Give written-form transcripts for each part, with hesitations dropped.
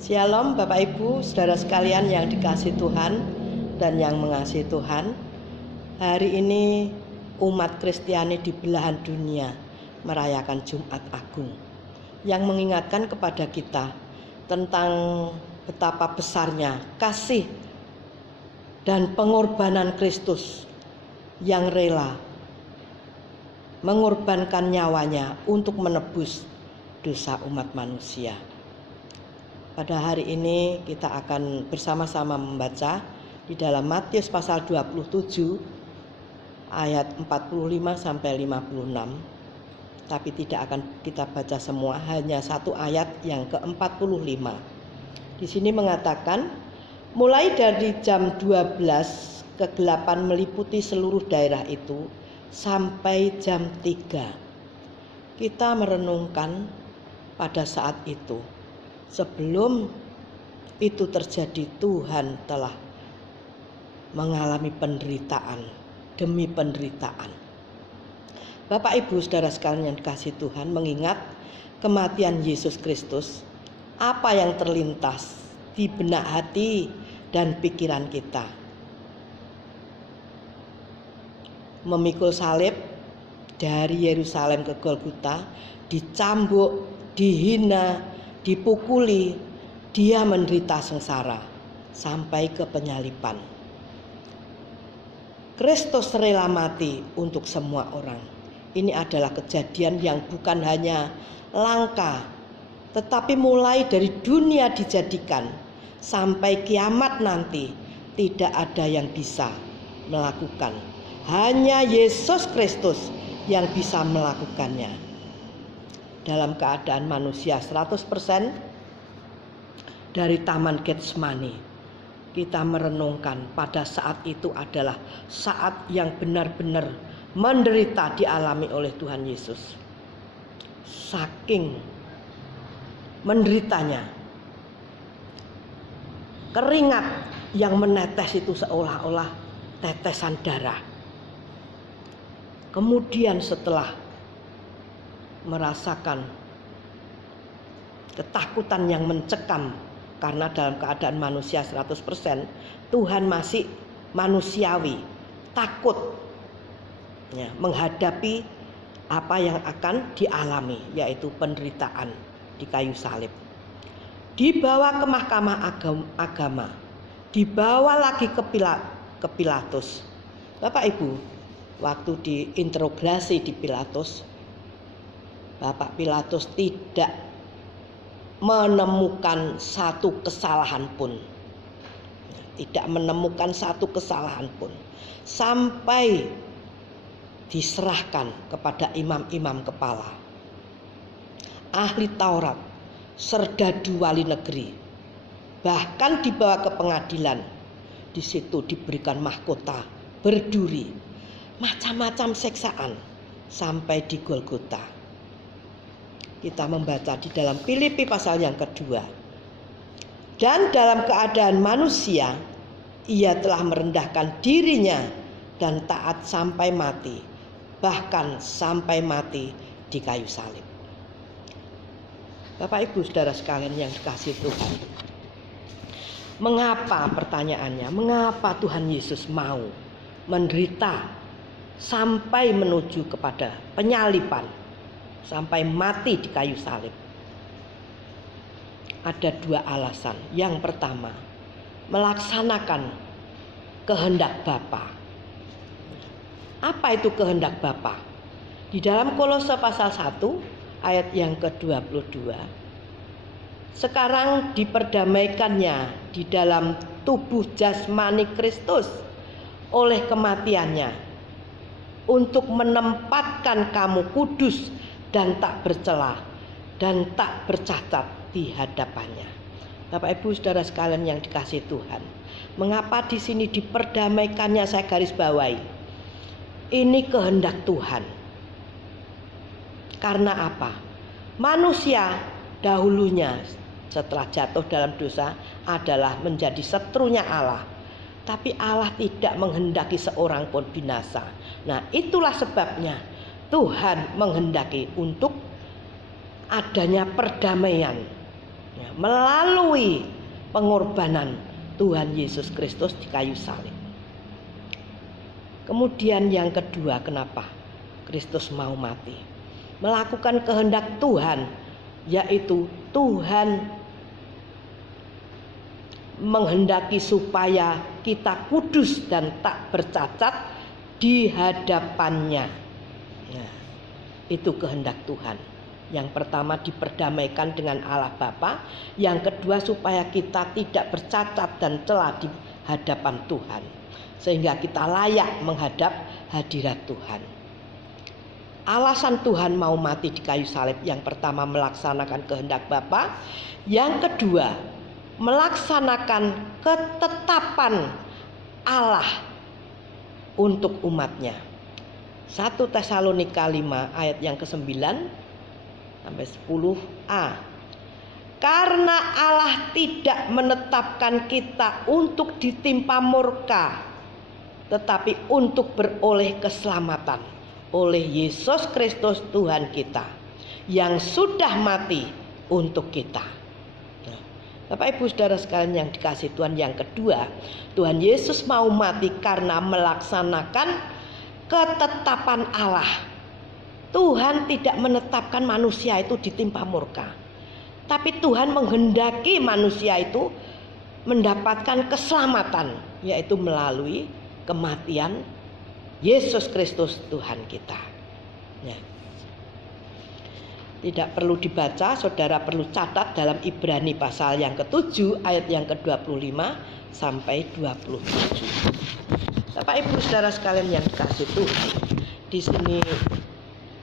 Shalom Bapak Ibu, saudara sekalian yang dikasihi Tuhan dan yang mengasihi Tuhan. Hari ini umat Kristiani di belahan dunia merayakan Jumat Agung yang mengingatkan kepada kita tentang betapa besarnya kasih dan pengorbanan Kristus yang rela mengorbankan nyawanya untuk menebus dosa umat manusia. Pada hari ini kita akan bersama-sama membaca di dalam Matius pasal 27 ayat 45 sampai 56. Tapi tidak akan kita baca semua, hanya satu ayat yang ke-45. Di sini mengatakan, mulai dari jam 12 kegelapan meliputi seluruh daerah itu sampai jam 3. Kita merenungkan pada saat itu. Sebelum itu terjadi, Tuhan telah mengalami penderitaan demi penderitaan. Bapak Ibu saudara sekalian yang dikasihi Tuhan, mengingat kematian Yesus Kristus, apa yang terlintas di benak hati dan pikiran kita? Memikul salib dari Yerusalem ke Golgota, dicambuk, dihina, dipukuli, dia menderita sengsara sampai ke penyaliban. Kristus rela mati untuk semua orang. Ini adalah kejadian yang bukan hanya langka, tetapi mulai dari dunia dijadikan sampai kiamat nanti tidak ada yang bisa melakukan. Hanya Yesus Kristus yang bisa melakukannya. Dalam keadaan manusia 100% dari Taman Getsemani, kita merenungkan pada saat itu adalah saat yang benar-benar menderita dialami oleh Tuhan Yesus. Saking menderitanya, keringat yang menetes itu seolah-olah tetesan darah. Kemudian setelah merasakan ketakutan yang mencekam karena dalam keadaan manusia 100%, Tuhan masih manusiawi, takut ya, menghadapi apa yang akan dialami, yaitu penderitaan di kayu salib. Dibawa ke mahkamah agama, dibawa lagi ke Pilatus. Bapak Ibu, waktu diinterogasi di Pilatus, Bapak Pilatus tidak menemukan satu kesalahan pun. Tidak menemukan satu kesalahan pun. Sampai diserahkan kepada imam-imam kepala, ahli Taurat, serdadu wali negeri. Bahkan dibawa ke pengadilan. Di situ diberikan mahkota berduri. Macam-macam siksaan sampai di Golgota. Kita membaca di dalam Filipi pasal yang kedua. Dan dalam keadaan manusia, ia telah merendahkan dirinya dan taat sampai mati, bahkan sampai mati di kayu salib. Bapak Ibu saudara sekalian yang dikasihi Tuhan, mengapa, pertanyaannya, mengapa Tuhan Yesus mau menderita sampai menuju kepada penyaliban, sampai mati di kayu salib? Ada dua alasan. Yang pertama, melaksanakan kehendak Bapa. Apa itu kehendak Bapa? Di dalam Kolose pasal 1 ayat yang ke-22, sekarang diperdamaikannya di dalam tubuh jasmani Kristus oleh kematiannya, untuk menempatkan kamu kudus dan tak bercela dan tak bercacat di hadapannya. Bapak Ibu saudara sekalian yang dikasihi Tuhan, mengapa di sini diperdamaikannya, saya garis bawahi. Ini kehendak Tuhan. Karena apa? Manusia dahulunya setelah jatuh dalam dosa adalah menjadi setrunya Allah. Tapi Allah tidak menghendaki seorang pun binasa. Nah, itulah sebabnya Tuhan menghendaki untuk adanya perdamaian, melalui pengorbanan Tuhan Yesus Kristus di kayu salib. Kemudian yang kedua, kenapa Kristus mau mati? Melakukan kehendak Tuhan, yaitu Tuhan menghendaki supaya kita kudus dan tak bercacat di hadapannya. Nah, itu kehendak Tuhan. Yang pertama, diperdamaikan dengan Allah Bapa. Yang kedua, supaya kita tidak bercacat dan celah di hadapan Tuhan, sehingga kita layak menghadap hadirat Tuhan. Alasan Tuhan mau mati di kayu salib, yang pertama melaksanakan kehendak Bapa, yang kedua melaksanakan ketetapan Allah untuk umatnya. 1 Tesalonika 5 ayat yang ke-9 sampai 10a. Karena Allah tidak menetapkan kita untuk ditimpa murka, tetapi untuk beroleh keselamatan oleh Yesus Kristus Tuhan kita, yang sudah mati untuk kita. Nah, Bapak Ibu Saudara sekalian yang dikasihi Tuhan, yang kedua, Tuhan Yesus mau mati karena melaksanakan ketetapan Allah. Tuhan tidak menetapkan manusia itu ditimpa murka, tapi Tuhan menghendaki manusia itu mendapatkan keselamatan, yaitu melalui kematian Yesus Kristus Tuhan kita. Ya. Tidak perlu dibaca, saudara perlu catat dalam Ibrani pasal yang ke-7 ayat yang ke-25 sampai 27. Bapak Ibu Saudara sekalian yang dikasihi Tuhan, di sini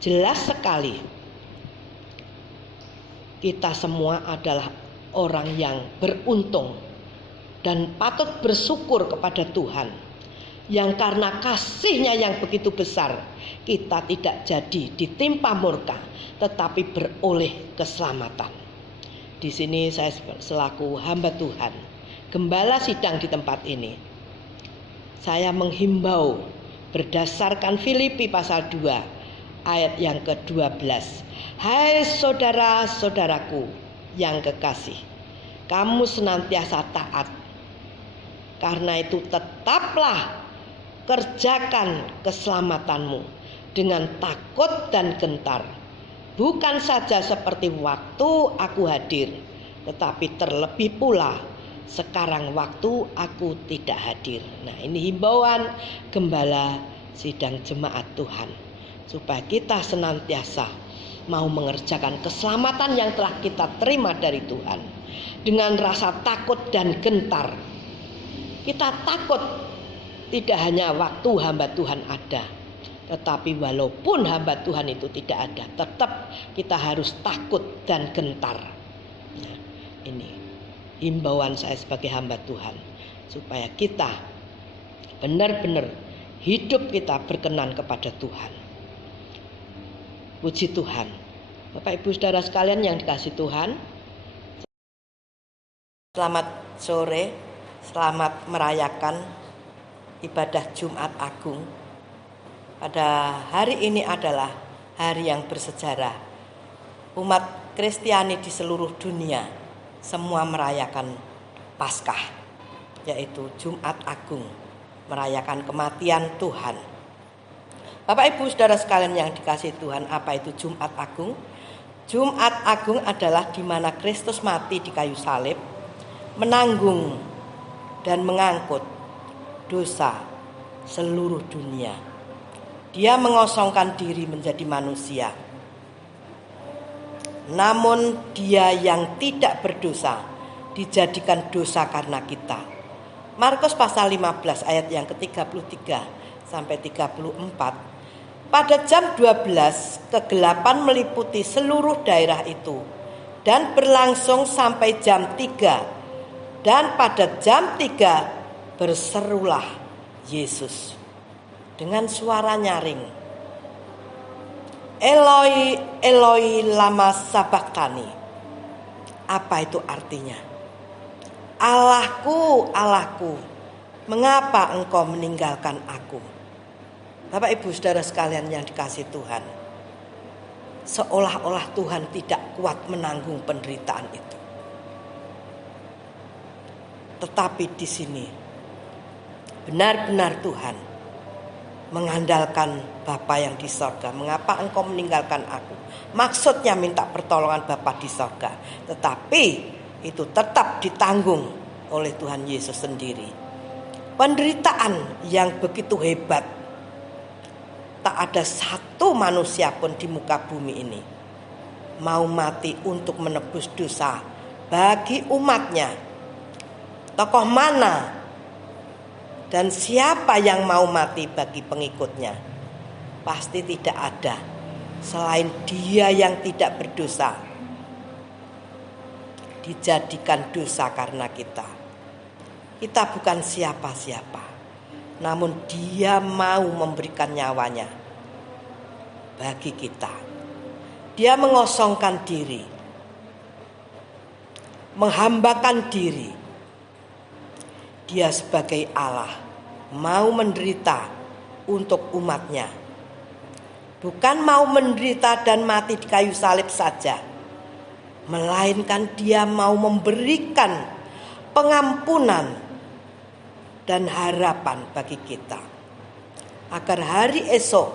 jelas sekali kita semua adalah orang yang beruntung dan patut bersyukur kepada Tuhan, yang karena kasih-Nya yang begitu besar kita tidak jadi ditimpa murka, tetapi beroleh keselamatan. Di sini saya selaku hamba Tuhan, gembala sidang di tempat ini, saya menghimbau berdasarkan Filipi pasal 2 ayat yang ke-12. Hai saudara-saudaraku yang kekasih, kamu senantiasa taat. Karena itu tetaplah kerjakan keselamatanmu dengan takut dan gentar, bukan saja seperti waktu aku hadir, tetapi terlebih pula sekarang waktu aku tidak hadir. Nah, ini himbauan gembala sidang jemaat Tuhan, supaya kita senantiasa mau mengerjakan keselamatan yang telah kita terima dari Tuhan dengan rasa takut dan gentar. Kita takut tidak hanya waktu hamba Tuhan ada, tetapi walaupun hamba Tuhan itu tidak ada, tetap kita harus takut dan gentar. Nah, ini himbauan saya sebagai hamba Tuhan, supaya kita benar-benar hidup kita berkenan kepada Tuhan. Puji Tuhan. Bapak Ibu Saudara sekalian yang dikasihi Tuhan, selamat sore, selamat merayakan ibadah Jumat Agung. Pada hari ini adalah hari yang bersejarah. Umat Kristiani di seluruh dunia semua merayakan Paskah, yaitu Jumat Agung, merayakan kematian Tuhan. Bapak Ibu Saudara sekalian yang dikasihi Tuhan, apa itu Jumat Agung? Jumat Agung adalah di mana Kristus mati di kayu salib, menanggung dan mengangkut dosa seluruh dunia. Dia mengosongkan diri menjadi manusia. Namun Dia yang tidak berdosa dijadikan dosa karena kita. Markus pasal 15 ayat yang ke-33 sampai 34. Pada jam 12 kegelapan meliputi seluruh daerah itu dan berlangsung sampai jam 3. Dan pada jam 3 berserulah Yesus dengan suara nyaring, Eloi, Eloi lama sabachthani. Apa itu artinya? Allahku, Allahku, mengapa engkau meninggalkan aku? Bapak Ibu Saudara sekalian yang dikasihi Tuhan, seolah-olah Tuhan tidak kuat menanggung penderitaan itu. Tetapi di sini benar-benar Tuhan mengandalkan Bapa yang di sorga. Mengapa engkau meninggalkan aku? Maksudnya minta pertolongan Bapa di sorga. Tetapi itu tetap ditanggung oleh Tuhan Yesus sendiri. Penderitaan yang begitu hebat. Tak ada satu manusia pun di muka bumi ini mau mati untuk menebus dosa bagi umatnya. Tokoh mana dan siapa yang mau mati bagi pengikutnya? Pasti tidak ada selain Dia yang tidak berdosa, dijadikan dosa karena kita. Kita bukan siapa-siapa, namun Dia mau memberikan nyawanya bagi kita. Dia mengosongkan diri, menghambakan diri. Dia sebagai Allah mau menderita untuk umatnya. Bukan mau menderita dan mati di kayu salib saja, melainkan Dia mau memberikan pengampunan dan harapan bagi kita, agar hari esok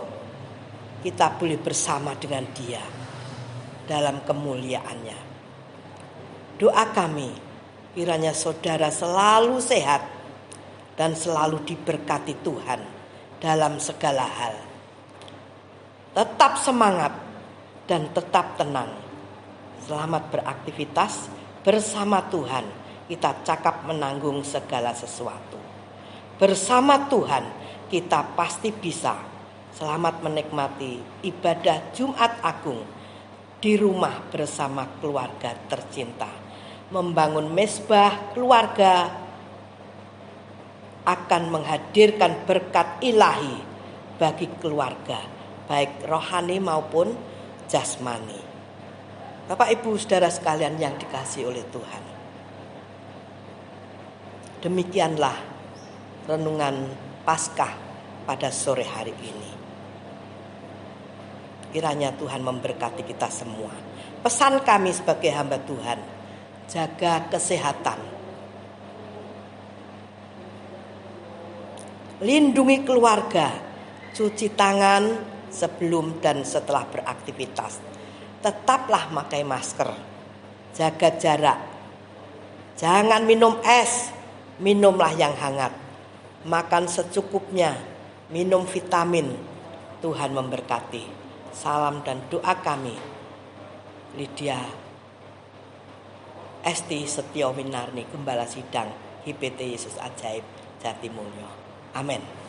kita boleh bersama dengan Dia dalam kemuliaannya. Doa kami, kiranya saudara selalu sehat dan selalu diberkati Tuhan dalam segala hal. Tetap semangat dan tetap tenang. Selamat beraktivitas bersama Tuhan. Kita cakap menanggung segala sesuatu. Bersama Tuhan kita pasti bisa. Selamat menikmati ibadah Jumat Agung di rumah bersama keluarga tercinta. Membangun mezbah keluarga akan menghadirkan berkat ilahi bagi keluarga, baik rohani maupun jasmani. Bapak Ibu saudara sekalian yang dikasihi oleh Tuhan, demikianlah renungan Paskah pada sore hari ini. Kiranya Tuhan memberkati kita semua. Pesan kami sebagai hamba Tuhan, jaga kesehatan, lindungi keluarga, cuci tangan sebelum dan setelah beraktivitas. Tetaplah pakai masker, jaga jarak, jangan minum es, minumlah yang hangat, makan secukupnya, minum vitamin. Tuhan memberkati. Salam dan doa kami, Lydia Esti Setiowinarni, Gembala Sidang HIPT Yesus Ajaib Jatimulyo. Amin.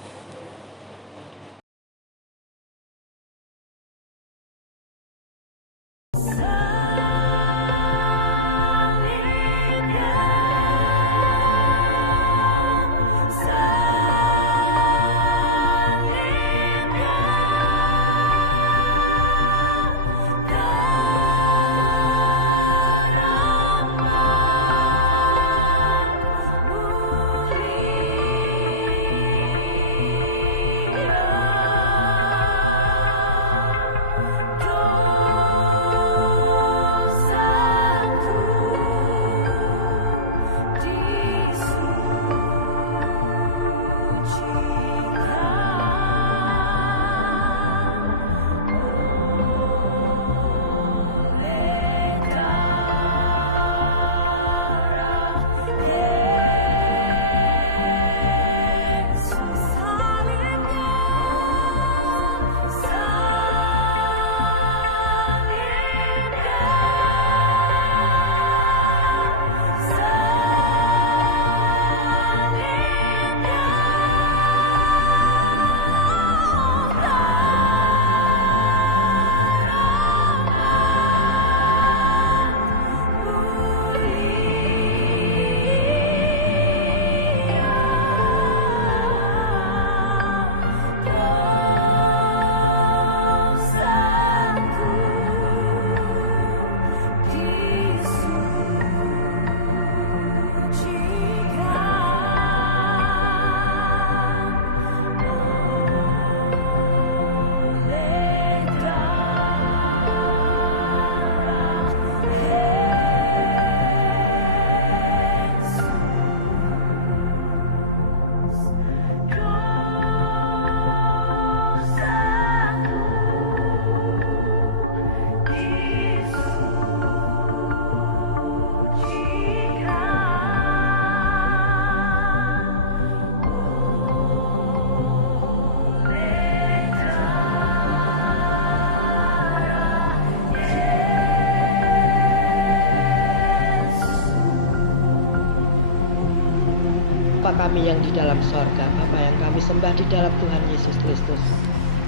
Bapa kami yang di dalam sorga, Bapa yang kami sembah di dalam Tuhan Yesus Kristus.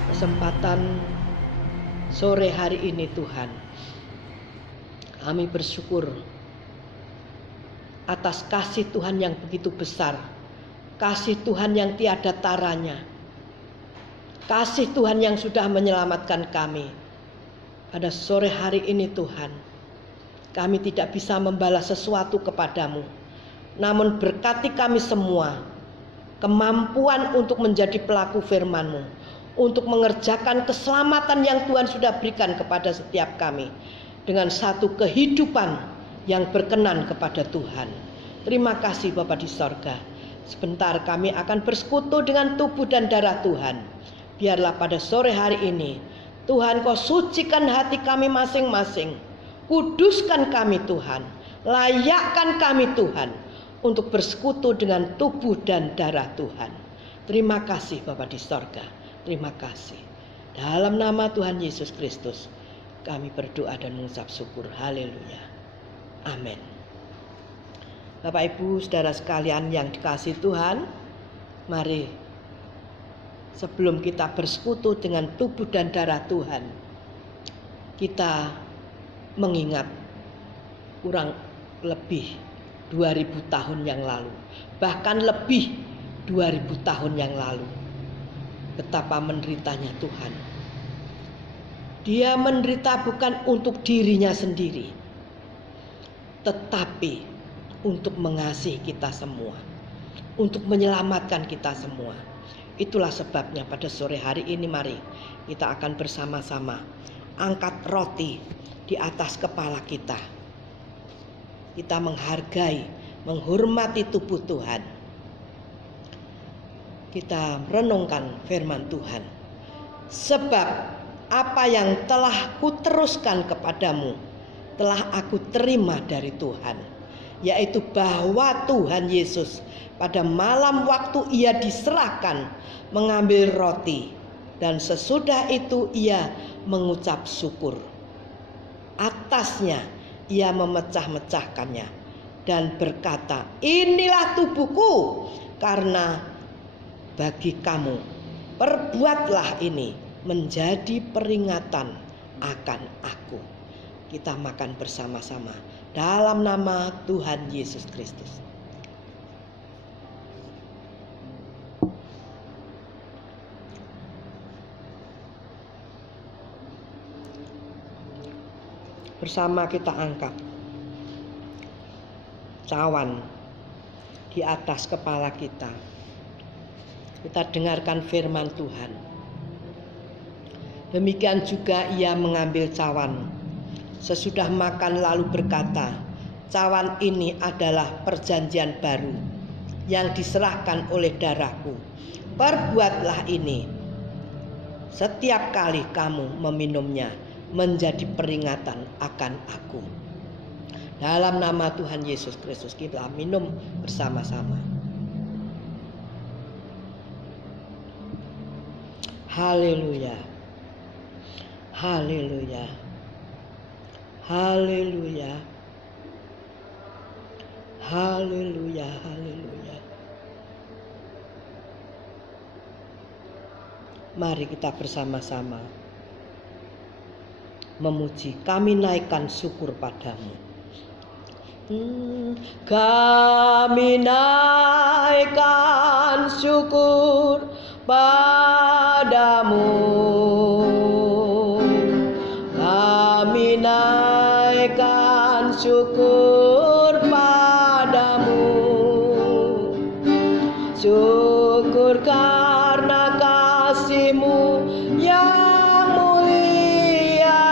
Kesempatan sore hari ini Tuhan, kami bersyukur atas kasih Tuhan yang begitu besar, kasih Tuhan yang tiada taranya, kasih Tuhan yang sudah menyelamatkan kami. Pada sore hari ini Tuhan, kami tidak bisa membalas sesuatu kepadamu, namun berkati kami semua kemampuan untuk menjadi pelaku firman-Mu, untuk mengerjakan keselamatan yang Tuhan sudah berikan kepada setiap kami dengan satu kehidupan yang berkenan kepada Tuhan. Terima kasih Bapa di sorga. Sebentar kami akan bersekutu dengan tubuh dan darah Tuhan. Biarlah pada sore hari ini Tuhan Kau sucikan hati kami masing-masing. Kuduskan kami Tuhan, layakkan kami Tuhan untuk bersekutu dengan tubuh dan darah Tuhan. Terima kasih Bapa di sorga, terima kasih. Dalam nama Tuhan Yesus Kristus kami berdoa dan mengucap syukur. Haleluya, amin. Bapak Ibu saudara sekalian yang dikasihi Tuhan, mari sebelum kita bersekutu dengan tubuh dan darah Tuhan, kita mengingat kurang lebih 2000 tahun yang lalu, bahkan lebih 2000 tahun yang lalu, betapa menderitanya Tuhan. Dia menderita bukan untuk dirinya sendiri, tetapi untuk mengasihi kita semua, untuk menyelamatkan kita semua. Itulah sebabnya pada sore hari ini mari kita akan bersama-sama angkat roti di atas kepala kita. Kita menghargai, menghormati tubuh Tuhan. Kita renungkan firman Tuhan. Sebab apa yang telah kuteruskan kepadamu telah aku terima dari Tuhan, yaitu bahwa Tuhan Yesus pada malam waktu ia diserahkan mengambil roti, dan sesudah itu ia mengucap syukur. Atasnya ia memecah-mecahkannya dan berkata, inilah tubuhku karena bagi kamu, perbuatlah ini menjadi peringatan akan aku. Kita makan bersama-sama dalam nama Tuhan Yesus Kristus. Bersama kita angkat cawan di atas kepala kita. Kita dengarkan firman Tuhan. Demikian juga ia mengambil cawan sesudah makan lalu berkata, cawan ini adalah perjanjian baru yang diserahkan oleh darahku. Perbuatlah ini setiap kali kamu meminumnya menjadi peringatan akan aku. Dalam nama Tuhan Yesus Kristus kita minum bersama-sama. Haleluya, haleluya, haleluya, haleluya, haleluya. Mari kita bersama-sama memuji, kami naikkan syukur padamu. Kami naikkan syukur padamu. Kami naikkan syukur padamu. Syukur karena kasih-Mu yang mulia.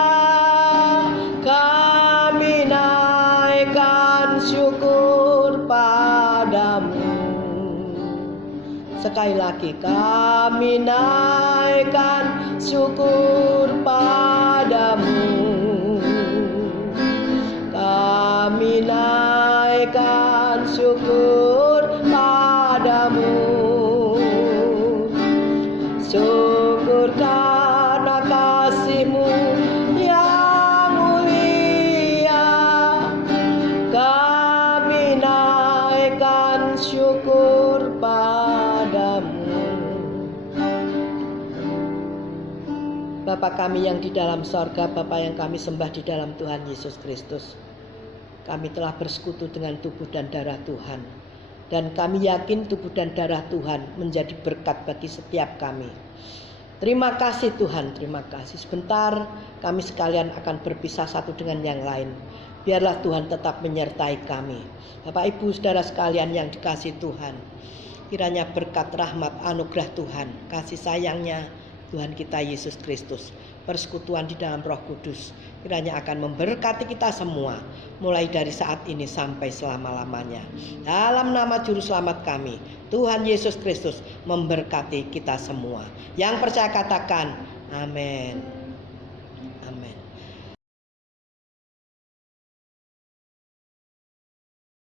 Kami naikkan syukur padamu. Sekali lagi, kami naikkan syukur padamu. Kami naikkan syukur padamu. Syukur karena kasih-Mu yang mulia. Kami naikkan syukur Bapa kami yang di dalam sorga, Bapa yang kami sembah di dalam Tuhan Yesus Kristus. Kami telah bersekutu dengan tubuh dan darah Tuhan. Dan kami yakin tubuh dan darah Tuhan menjadi berkat bagi setiap kami. Terima kasih Tuhan, terima kasih. Sebentar kami sekalian akan berpisah satu dengan yang lain. Biarlah Tuhan tetap menyertai kami. Bapak Ibu saudara sekalian yang dikasihi Tuhan, kiranya berkat rahmat anugerah Tuhan, kasih sayangnya Tuhan kita Yesus Kristus, persekutuan di dalam Roh Kudus, kiranya akan memberkati kita semua, mulai dari saat ini sampai selama-lamanya. Dalam nama Juru Selamat kami, Tuhan Yesus Kristus, memberkati kita semua. Yang percaya katakan, amin.